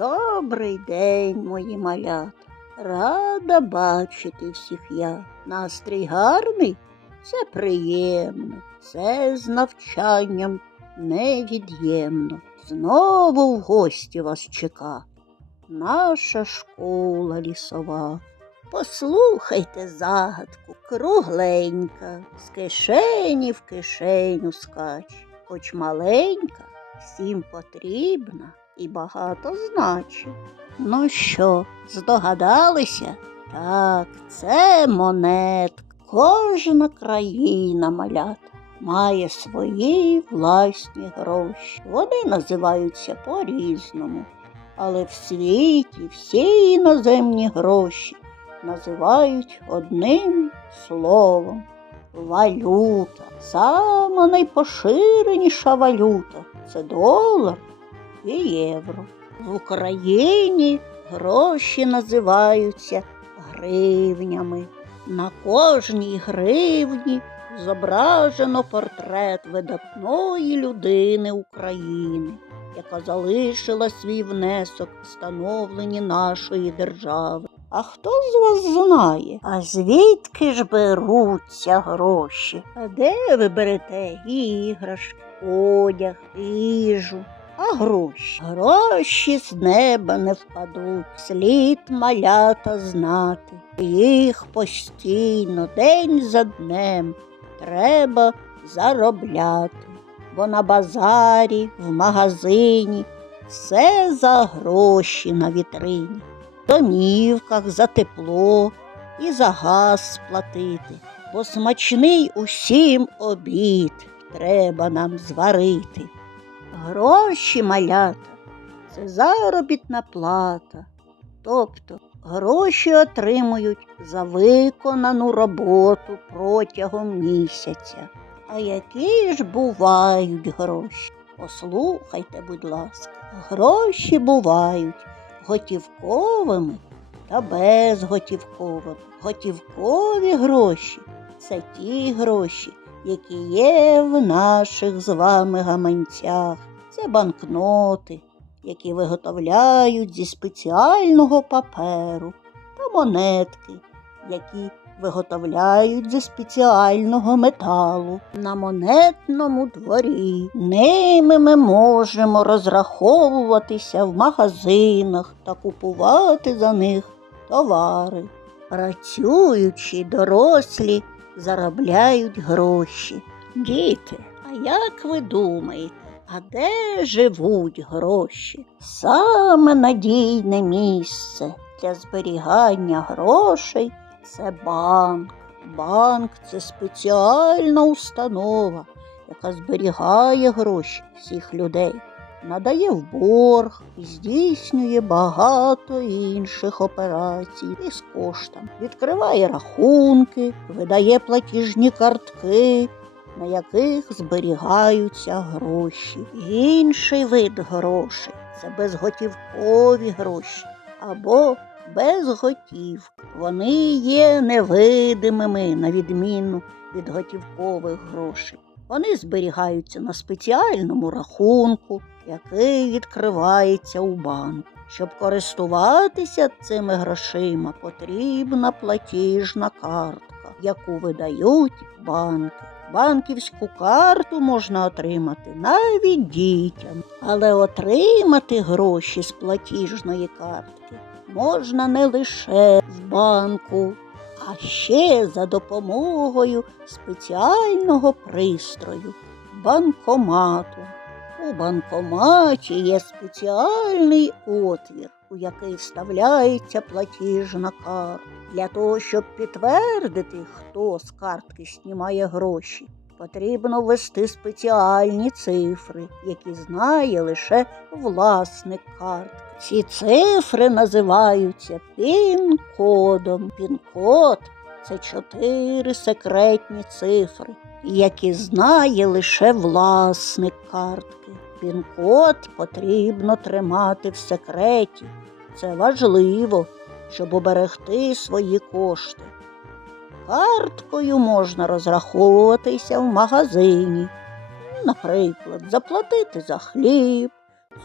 Добрий день, мої малята. Рада бачити всіх я. Настрій гарний? Це приємно, це з навчанням невід'ємно. Знову в гості вас чека. Наша школа лісова. Послухайте загадку, кругленька, з кишені в кишеню скач, хоч маленька, всім потрібна і багато значить. Ну що, здогадалися? Так, це монетка. Кожна країна малята має свої власні гроші. Вони називаються по-різному. Але в світі всі іноземні гроші називають одним словом валюта. Сама найпоширеніша валюта це долар і євро. В Україні гроші називаються гривнями. На кожній гривні зображено портрет видатної людини України, яка залишила свій внесок в становленні нашої держави. А хто з вас знає? А звідки ж беруться гроші? А де ви берете іграшки, одяг, їжу? А гроші? Гроші з неба не впадуть, слід малята знати. Їх постійно, день за днем, треба заробляти, бо на базарі, в магазині все за гроші на вітрині, в домівках за тепло і за газ сплатити, бо смачний усім обід треба нам зварити. Гроші малята це заробітна плата. Тобто гроші отримують за виконану роботу протягом місяця. А які ж бувають гроші? Послухайте, будь ласка, гроші бувають готівковими та безготівковими. Готівкові гроші це ті гроші, які є в наших з вами гаманцях. Це банкноти, які виготовляють зі спеціального паперу, та монетки, які виготовляють зі спеціального металу. На монетному дворі ними ми можемо розраховуватися в магазинах та купувати за них товари. Працюючі дорослі заробляють гроші. Діти, а як ви думаєте, а де живуть гроші? Саме надійне місце для зберігання грошей це банк. Банк це спеціальна установа, яка зберігає гроші всіх людей, надає в борг і здійснює багато інших операцій із коштом, відкриває рахунки, видає платіжні картки, на яких зберігаються гроші. Інший вид грошей це безготівкові гроші або безготівки. Вони є невидимими, на відміну від готівкових грошей. Вони зберігаються на спеціальному рахунку, який відкривається у банку. Щоб користуватися цими грошима, потрібна платіжна картка, яку видають банки. Банківську карту можна отримати навіть дітям, але отримати гроші з платіжної картки можна не лише в банку, а ще за допомогою спеціального пристрою банкомату. У банкоматі є спеціальний отвір, у який вставляється платіжна карта. Для того, щоб підтвердити, хто з картки знімає гроші, потрібно ввести спеціальні цифри, які знає лише власник картки. Ці цифри називаються пін-кодом. Пін-код це чотири секретні цифри, які знає лише власник картки. Пін-код потрібно тримати в секреті. Це важливо, щоб оберегти свої кошти. Карткою можна розраховуватися в магазині. Наприклад, заплатити за хліб,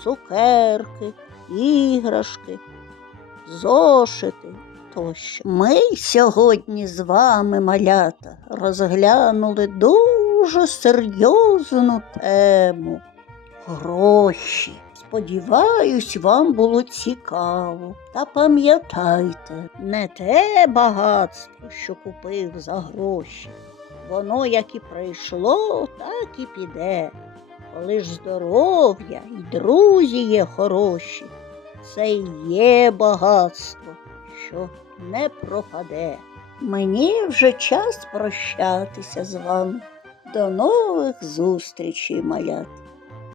цукерки іграшки, зошити тощо. Ми сьогодні з вами, малята, розглянули дуже серйозну тему гроші. Сподіваюсь, вам було цікаво. Та пам'ятайте, не те багатство, що купив за гроші. Воно як і прийшло, так і піде. Коли ж здоров'я і друзі є хороші, це і є багатство, що не пропаде. Мені вже час прощатися з вами. До нових зустрічей, малят.